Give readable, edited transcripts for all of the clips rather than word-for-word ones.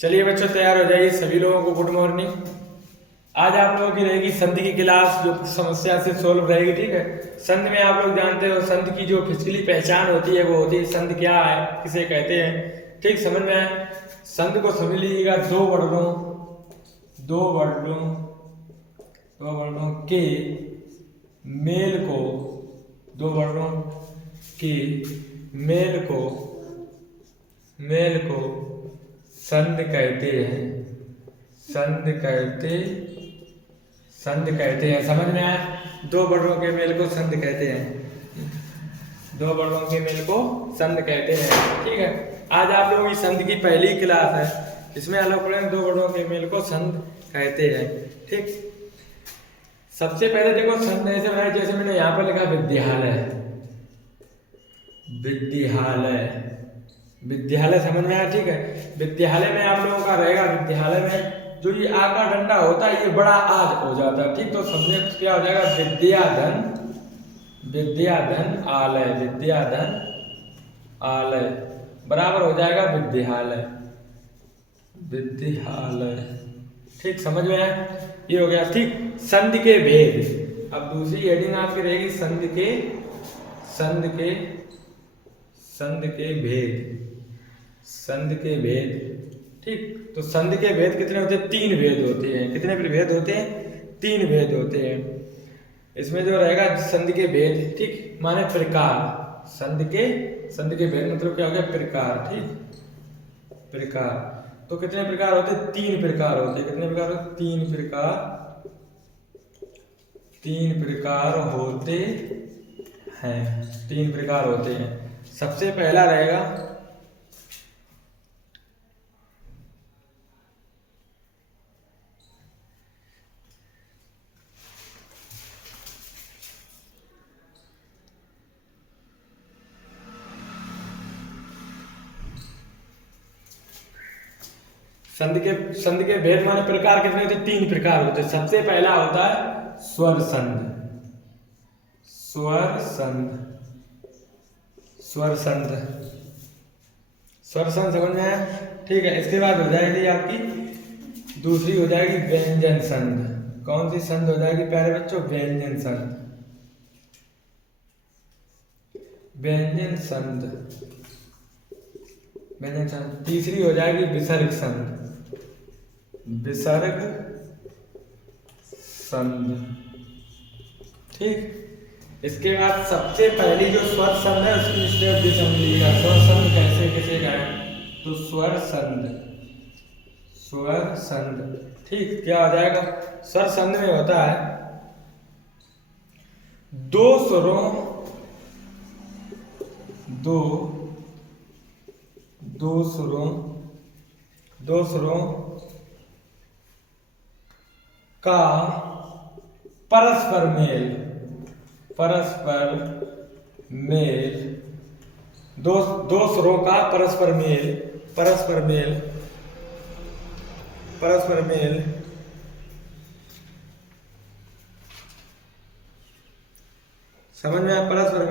चलिए बच्चों, तैयार हो जाइए। सभी लोगों को गुड मॉर्निंग। आज आप लोगों की रहेगी संधि की क्लास, जो समस्या से सोल्व रहेगी। ठीक है। संधि में आप लोग जानते हो, संधि की जो फिजिकली पहचान होती है वो होती है संधि क्या है, किसे कहते हैं। ठीक, समझ में आए। संधि को समझ लीजिएगा, दो वर्णों के मेल को दो वर्णों के मेल को संधि कहते हैं। संधि कहते हैं। समझ में आया। दो वर्णों के मेल को संधि कहते हैं। दो वर्णों के मेल को संधि कहते हैं। ठीक है। आज आप लोगों की संधि की पहली क्लास है। इसमें हम लोग पढ़ेंगे दो वर्णों के मेल को संधि कहते हैं। ठीक। सबसे पहले देखो, संधि ऐसे बनाए जैसे मैंने यहाँ पर लिखा विद्यालय समझ में आया। ठीक है। विद्यालय में आप लोगों का रहेगा, विद्यालय में जो ये आ का डंडा होता है ये बड़ा आज हो जाता है। ठीक, तो समझे क्या हो जाएगा, विद्याधन आलय बराबर हो जाएगा विद्यालय। ठीक, समझ में आया। ये हो गया। ठीक, संधि के भेद। अब दूसरी हेडिंग आपकी रहेगी संधि के भेद। ठीक, तो संधि के भेद कितने होते हैं? तीन भेद होते हैं। कितने भेद होते हैं? तीन भेद होते हैं। इसमें जो रहेगा संधि के भेद, ठीक, माने प्रकार। संधि के भेद मतलब क्या हो गया? प्रकार। ठीक, प्रकार। तो कितने प्रकार होते हैं? तीन प्रकार होते हैं। कितने प्रकार होते हैं? तीन प्रकार होते हैं। सबसे पहला रहेगा संधि के भेद माने प्रकार कितने होते हैं? तीन प्रकार होते हैं। सबसे पहला होता है स्वर संध समझ में आया। ठीक है। इसके बाद हो जाएगी आपकी दूसरी, हो जाएगी व्यंजन संध। कौन सी संध हो जाएगी प्यारे बच्चों? व्यंजन संध। तीसरी हो जाएगी विसर्ग संध। ठीक। इसके बाद सबसे पहली जो स्वर संध है उसकी स्टेप भी समझ लीजिएगा। स्वर संध कैसे गाए, तो स्वर संध। ठीक, क्या हो जाएगा? स्वर संध में होता है दो सुरों का परस्पर मेल। दो सुरों का परस्पर मेल समझ में आया। परस्पर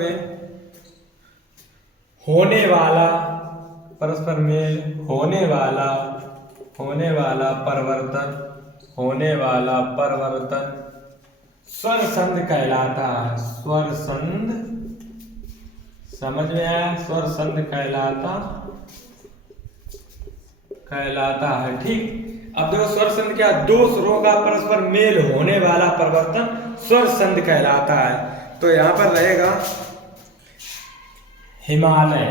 मेल होने वाला परिवर्तन स्वर संध कहलाता है। समझ में आया। स्वर संध कहलाता है। ठीक। अब देखो, स्वर संध क्या? दो सुरों का परस्पर मेल होने वाला परिवर्तन स्वर संध कहलाता है। तो यहां पर रहेगा हिमालय।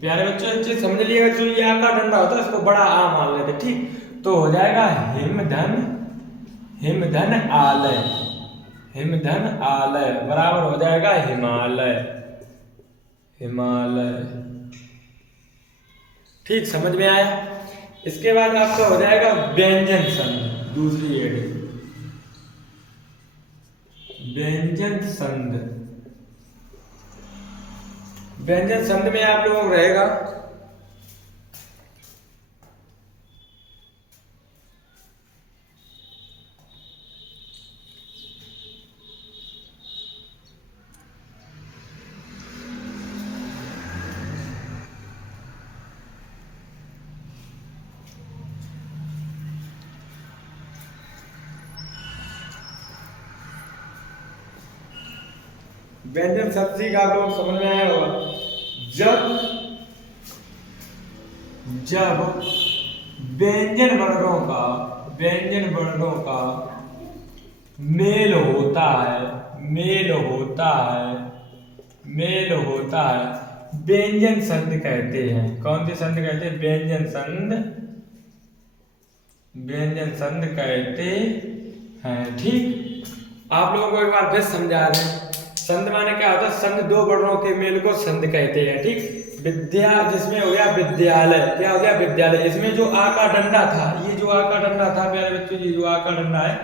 प्यारे बच्चों, एक चीज समझ लिएगा, जो ये आ का डंडा होता है इसको बड़ा आ मान लेते। ठीक, तो हो जाएगा हिमधन आलय बराबर हो जाएगा हिमालय। ठीक, समझ में आया। इसके बाद आपका हो जाएगा व्यंजन संध। दूसरी हेडिंग व्यंजन संध में आप लोगों को रहेगा व्यंजन शब्द का आप लोग समझ में आया होगा। जब व्यंजन वर्णों का मेल होता है व्यंजन संधि कहते हैं। कौन से संधि कहते हैं? व्यंजन संधि कहते हैं। ठीक, आप लोगों को एक बार फिर समझा रहे हैं। संधि माने क्या होता है? संधि दो वर्णों के मेल को संधि कहते हैं। ठीक, विद्या जिसमें हो गया विद्यालय, क्या हो गया? विद्यालय। इसमें जो आ का डंडा था, ये जो आ का डंडा था प्यारे बच्चों, ये जो आ का डंडा है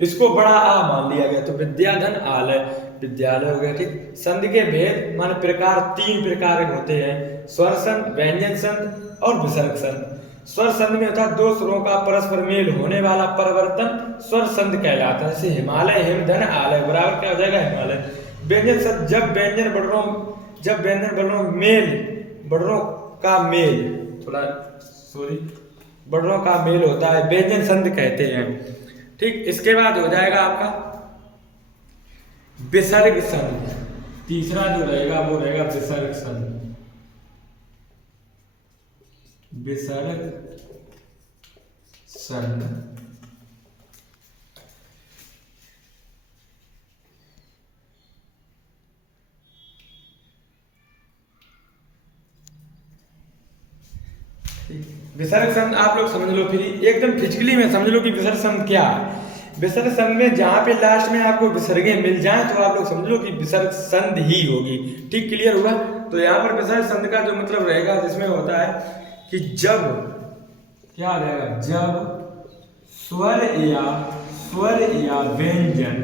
इसको बड़ा आ मान लिया गया, तो विद्याधन आलय विद्यालय हो गया। ठीक, संधि के भेद मान प्रकार 3 प्रकार के होते हैं: स्वर संधि, व्यंजन संधि और विसर्ग संधि। स्वर संधि में होता है दो स्वरों का परस्पर मेल होने वाला परिवर्तन स्वर संधि कहलाता है। जैसे हिमालय, हिमधन, आलय बराबर क्या हो जाएगा? हिमालय। व्यंजन संधि जब व्यंजन वर्णों का मेल होता है व्यंजन संधि कहते हैं। ठीक, इसके बाद हो जाएगा आपका विसर्ग संधि। तीसरा जो रहेगा वो रहेगा विसर्ग संधि। विसर्ग संधि आप लोग समझ लो, फिर एकदम फिजिकली में समझ लो कि विसर्ग संधि क्या है। विसर्ग संधि में जहाँ पे लास्ट में आपको विसर्गे मिल जाए तो आप लोग समझ लो कि विसर्ग संधि ही होगी। ठीक, क्लियर हुआ? तो यहाँ पर विसर्ग संधि का जो मतलब रहेगा, जिसमें होता है कि जब क्या रहेगा? जब स्वर या व्यंजन